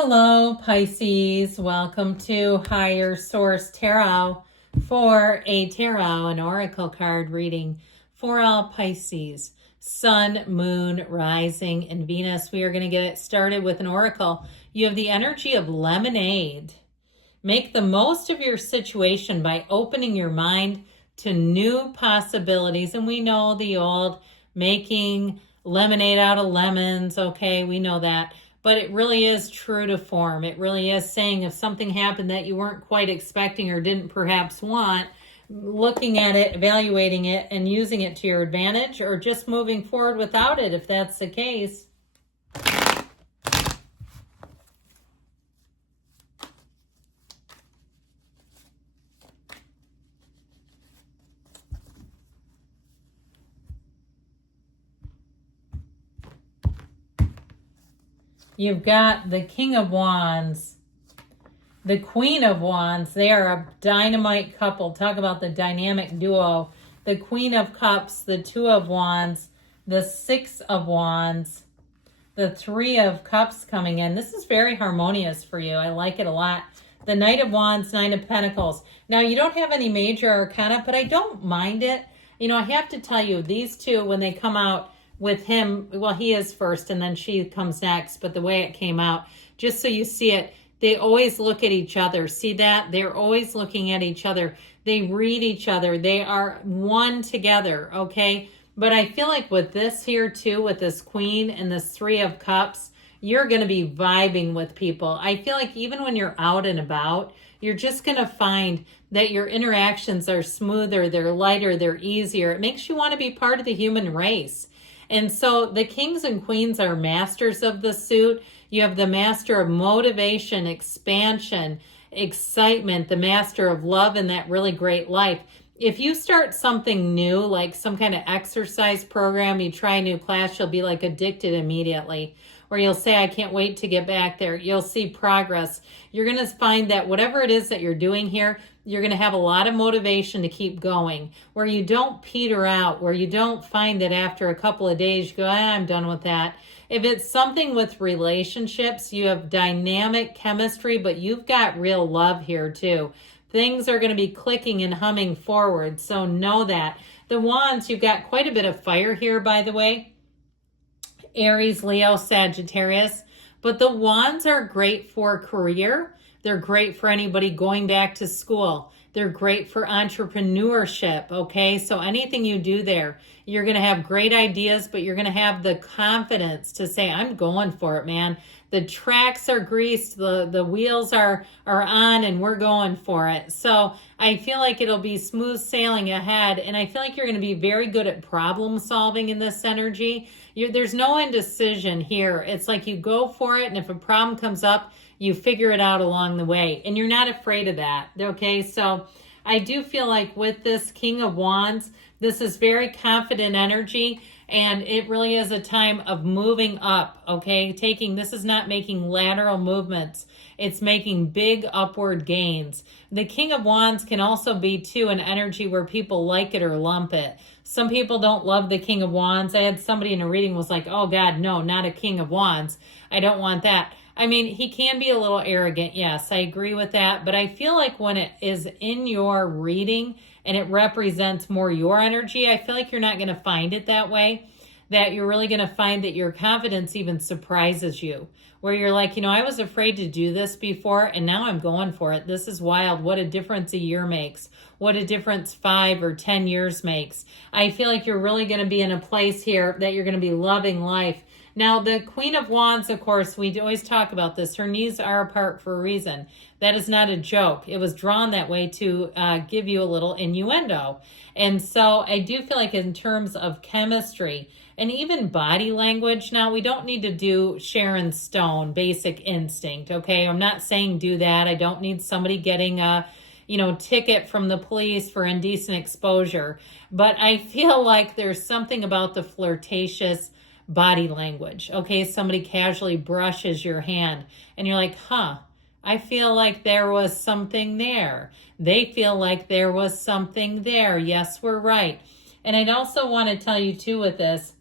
Hello, Pisces. Welcome to Higher Source Tarot for a tarot and oracle card reading for all Pisces. Sun, Moon, Rising, and Venus. We are going to get it started with an oracle. You have the energy of lemonade. Make the most of your situation by opening your mind to new possibilities. And we know the old making lemonade out of lemons. Okay, we know that. But it really is true to form. It really is saying if something happened that you weren't quite expecting or didn't perhaps want, looking at it, evaluating it, and using it to your advantage, or just moving forward without it if that's the case. You've got the King of Wands, the Queen of Wands. They are a dynamite couple. Talk about the dynamic duo. The Queen of Cups, the Two of Wands, the Six of Wands, the Three of Cups coming in. This is very harmonious for you. I like it a lot. The Knight of Wands, Nine of Pentacles. Now, you don't have any major arcana, but I don't mind it. You know, I have to tell you, these two, when they come out, with him, well, he is first and then she comes next, but the way it came out, just so you see it, they always look at each other. See that? They're always looking at each other. They read each other. They are one together, okay? But I feel like with this here too, with this Queen and this Three of Cups, you're going to be vibing with people. I feel like even when you're out and about, you're just going to find that your interactions are smoother, they're lighter, they're easier. It makes you want to be part of the human race. And so the kings and queens are masters of the suit. You have the master of motivation, expansion, excitement, the master of love, and that really great life. If you start something new, like some kind of exercise program, you try a new class, you'll be like addicted immediately. Or you'll say, I can't wait to get back there. You'll see progress. You're going to find that whatever it is that you're doing here, you're going to have a lot of motivation to keep going, where you don't peter out, where you don't find that after a couple of days you go, I'm done with that. If it's something with relationships, you have dynamic chemistry, but you've got real love here too. Things are going to be clicking and humming forward, so know that. The Wands, you've got quite a bit of fire here, by the way. Aries, Leo, Sagittarius. But the Wands are great for career. They're great for anybody going back to school. They're great for entrepreneurship, okay? So anything you do there, you're going to have great ideas, but you're going to have the confidence to say, I'm going for it, man. The tracks are greased, the wheels are on, and we're going for it. So I feel like it'll be smooth sailing ahead, and I feel like you're going to be very good at problem solving in this energy. There's no indecision here. It's like you go for it, and if a problem comes up, you figure it out along the way, and you're not afraid of that, okay? So I do feel like with this King of Wands, this is very confident energy, and it really is a time of moving up, okay? This is not making lateral movements. It's making big upward gains. The King of Wands can also be, too, an energy where people like it or lump it. Some people don't love the King of Wands. I had somebody in a reading was like, oh, God, no, not a King of Wands. I don't want that. I mean, he can be a little arrogant. Yes, I agree with that. But I feel like when it is in your reading and it represents more your energy, I feel like you're not going to find it that way. That you're really going to find that your confidence even surprises you. Where you're like, you know, I was afraid to do this before and now I'm going for it. This is wild. What a difference a year makes. What a difference 5 or 10 years makes. I feel like you're really going to be in a place here that you're going to be loving life. Now, the Queen of Wands, of course, we always talk about this. Her knees are apart for a reason. That is not a joke. It was drawn that way to give you a little innuendo. And so I do feel like in terms of chemistry and even body language, now we don't need to do Sharon Stone, Basic Instinct, okay? I'm not saying do that. I don't need somebody getting a ticket from the police for indecent exposure. But I feel like there's something about the flirtatious body language. Okay, somebody casually brushes your hand and you're like, I feel like there was something there. They feel like there was something there. Yes, we're right. And I'd also want to tell you too with this,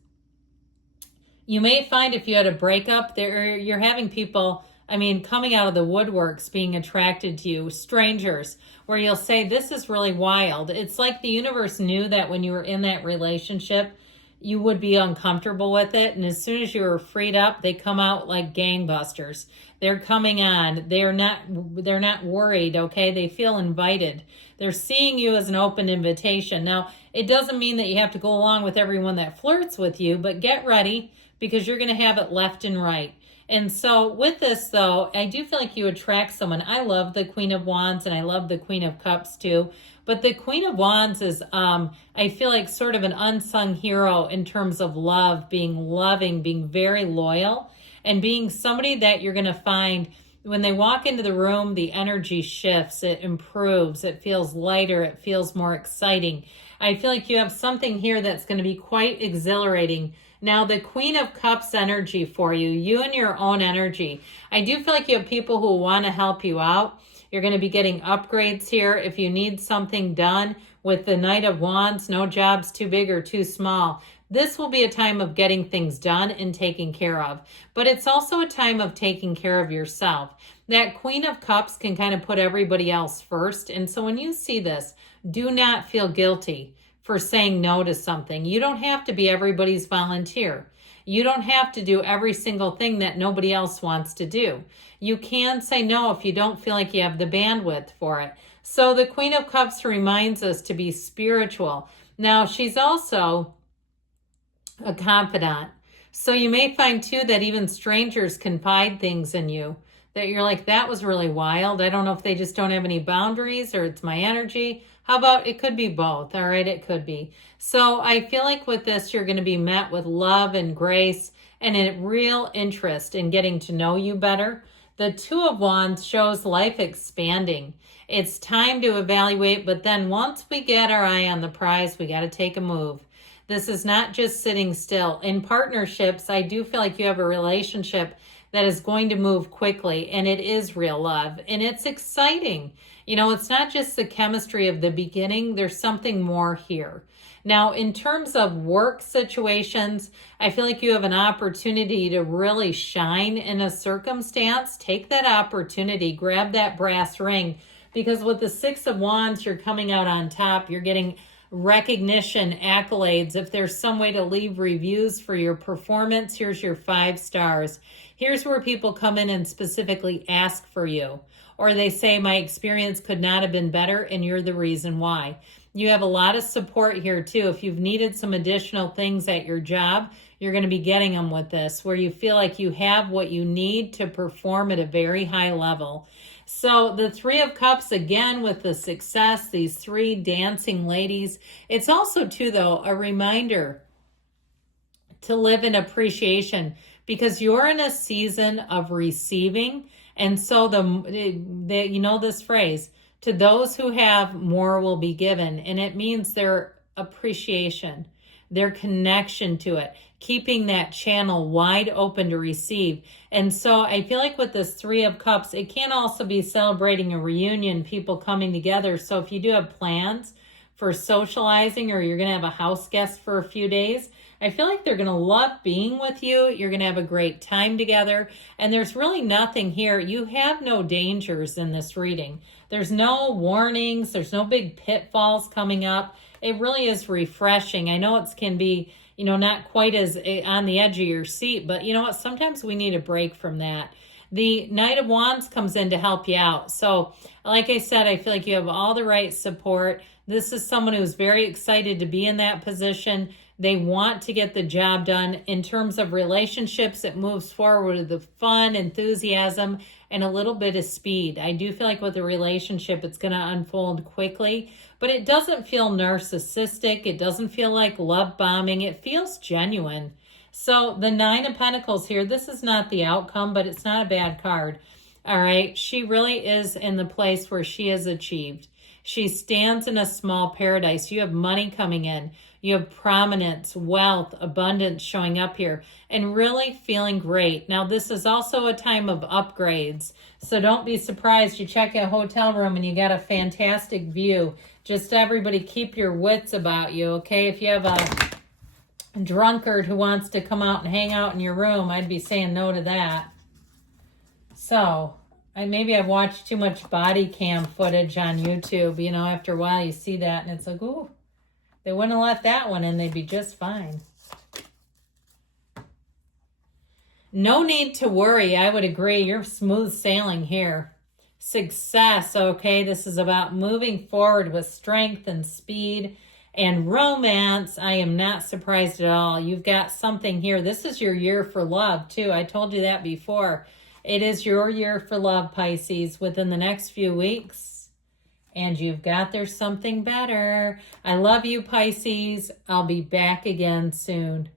you may find if you had a breakup, you're having people I mean, coming out of the woodworks, being attracted to you, strangers, where you'll say, this is really wild. It's like the universe knew that when you were in that relationship, you would be uncomfortable with it. And as soon as you were freed up, they come out like gangbusters. They're coming on. They're not worried, okay? They feel invited. They're seeing you as an open invitation. Now, it doesn't mean that you have to go along with everyone that flirts with you, but get ready because you're going to have it left and right. And so with this, though, I do feel like you attract someone. I love the Queen of Wands and I love the Queen of Cups too. But the Queen of Wands is, I feel like sort of an unsung hero in terms of love, being loving, being very loyal, and being somebody that you're going to find when they walk into the room, the energy shifts, it improves, it feels lighter, it feels more exciting. I feel like you have something here that's going to be quite exhilarating. Now, the Queen of Cups energy for you, you and your own energy. I do feel like you have people who want to help you out. You're going to be getting upgrades here. If you need something done with the Knight of Wands, no job's too big or too small. This will be a time of getting things done and taken care of. But it's also a time of taking care of yourself. That Queen of Cups can kind of put everybody else first. And so when you see this, do not feel guilty for saying no to something. You don't have to be everybody's volunteer. You don't have to do every single thing that nobody else wants to do. You can say no if you don't feel like you have the bandwidth for it. So the Queen of Cups reminds us to be spiritual. Now, she's also a confidant. So you may find too that even strangers confide things in you that you're like, that was really wild. I don't know if they just don't have any boundaries or it's my energy. How about it could be both? All right, it could be. So I feel like with this, you're going to be met with love and grace and a real interest in getting to know you better. The Two of Wands shows life expanding. It's time to evaluate, but then once we get our eye on the prize, we got to take a move. This is not just sitting still. In partnerships, I do feel like you have a relationship that is going to move quickly, and it is real love, and it's exciting. You know, it's not just the chemistry of the beginning. There's something more here. Now, in terms of work situations, I feel like you have an opportunity to really shine in a circumstance. Take that opportunity, grab that brass ring, because with the Six of Wands, you're coming out on top. You're getting recognition, accolades. If there's some way to leave reviews for your performance, here's your 5 stars. Here's where people come in and specifically ask for you. Or they say, my experience could not have been better, and you're the reason why. You have a lot of support here, too. If you've needed some additional things at your job, you're going to be getting them with this, where you feel like you have what you need to perform at a very high level. So the Three of Cups, again, with the success, these 3 dancing ladies. It's also, too, though, a reminder to live in appreciation because you're in a season of receiving. And so you know this phrase, to those who have, more will be given. And it means their appreciation, their connection to it, keeping that channel wide open to receive. And so I feel like with this Three of Cups, it can also be celebrating a reunion, people coming together. So if you do have plans for socializing or you're going to have a house guest for a few days, I feel like they're going to love being with you. You're going to have a great time together. And there's really nothing here. You have no dangers in this reading. There's no warnings. There's no big pitfalls coming up. It really is refreshing. I know it can be, you know, not quite as on the edge of your seat, but you know what? Sometimes we need a break from that. The Knight of Wands comes in to help you out. So like I said, I feel like you have all the right support. This is someone who's very excited to be in that position. They want to get the job done. In terms of relationships, it moves forward with the fun, enthusiasm, and a little bit of speed. I do feel like with a relationship, it's going to unfold quickly, but it doesn't feel narcissistic. It doesn't feel like love bombing. It feels genuine. So the Nine of Pentacles here, this is not the outcome, but it's not a bad card. All right. She really is in the place where she has achieved. She stands in a small paradise. You have money coming in. You have prominence, wealth, abundance showing up here and really feeling great. Now, this is also a time of upgrades. So don't be surprised. You check a hotel room and you got a fantastic view. Just everybody keep your wits about you, okay? If you have a drunkard who wants to come out and hang out in your room, I'd be saying no to that. So, maybe I've watched too much body cam footage on YouTube. You know, after a while you see that and it's like, ooh, they wouldn't have let that one in. They'd be just fine. No need to worry. I would agree. You're smooth sailing here. Success, okay? This is about moving forward with strength and speed. And romance, I am not surprised at all. You've got something here. This is your year for love, too. I told you that before. It is your year for love, Pisces, within the next few weeks. And you've got there's something better. I love you, Pisces. I'll be back again soon.